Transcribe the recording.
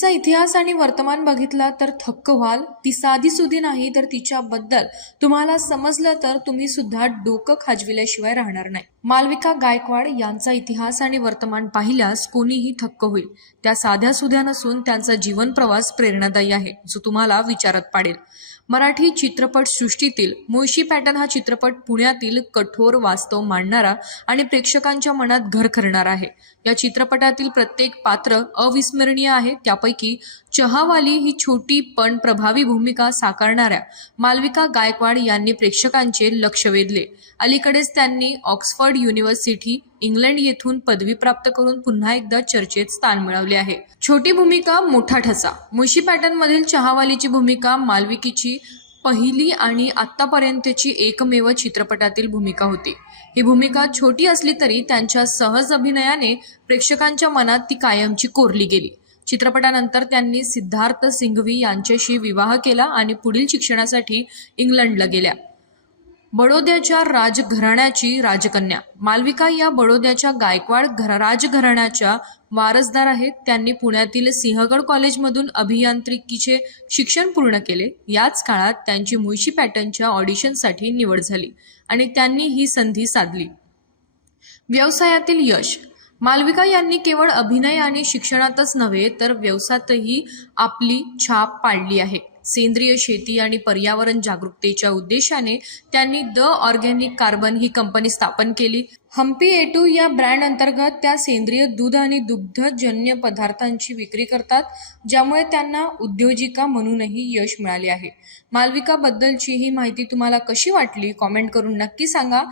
तिचा इतिहास आणि वर्तमान बघितला तर थक्क व्हाल। ती साधीसुधी नाही, तर तिच्याबद्दल तुम्हाला समजलं तर तुम्ही सुद्धा डोकं खाजविल्याशिवाय राहणार नाही। मालविका गायकवाड यांचा इतिहास आणि वर्तमान पाहिल्यास कोणीही थक्क होईल। त्या साध्या सुध्या नसून त्यांचा जीवन प्रवास प्रेरणादायी आहे, जो तुम्हाला विचारात पाडेल। मराठी चित्रपट सृष्टीतील मुळशी पॅटर्न हा चित्रपट पुण्यातील कठोर वास्तव मांडणारा आणि प्रेक्षकांच्या मनात घर करणारा आहे। या चित्रपटातील प्रत्येक पात्र अविस्मरणीय आहे। त्यापैकी चहावाली ही छोटी पण प्रभावी भूमिका साकारणाऱ्या मालविका गायकवाड यांनी प्रेक्षकांचे लक्ष वेधले। अलीकडेच त्यांनी ऑक्सफर्ड युनिव्हर्सिटी इंग्लंड येथून पदवी प्राप्त करून पुन्हा एकदा चर्चेत स्थान मिळवले आहे। छोटी भूमिका मोठा ठसा। मुळशी पॅटर्न मधील चहावालीची भूमिका मालविकेची पहिली आणि आतापर्यंतची एकमेव चित्रपटातील भूमिका होती। ही भूमिका छोटी असली तरी त्यांच्या सहज अभिनयाने प्रेक्षकांच्या मनात ती कायमची कोरली गेली। चित्रपटानंतर त्यांनी सिद्धार्थ सिंघवी यांच्याशी विवाह केला आणि पुढील शिक्षणासाठी इंग्लंडला गेल्या। बडोद्याच्या राजघराण्याची राजकन्या मालविका या बडोद्याच्या गायकवाड राजघराण्याच्या वारसदार आहेत। त्यांनी पुण्यातील सिंहगड कॉलेजमधून अभियांत्रिकीचे शिक्षण पूर्ण केले। याच काळात त्यांची मुळशी पॅटर्नच्या ऑडिशनसाठी निवड झाली आणि त्यांनी ही संधी साधली। व्यवसायातील यश मालविका यांनी केवळ अभिनय आणि शिक्षणातच नव्हे तर व्यवसायातही आपली छाप पाडली आहे। सेंद्रिय शेती आणि पर्यावरण जागरूकतेच्या उद्देशाने त्यांनी the organic carbon he company स्थापन केली। हम्पी ए2 या ब्रँड अंतर्गत त्या सेंद्रिय दूध आणि दुग्धजन्य पदार्थांची विक्री करतात, ज्यामुळे त्यांना उद्योजिका म्हणूनही यश मिळाले आहे। मालविका बद्दलची ही माहिती तुम्हाला कशी वाटली कॉमेंट करून नक्की सांगा।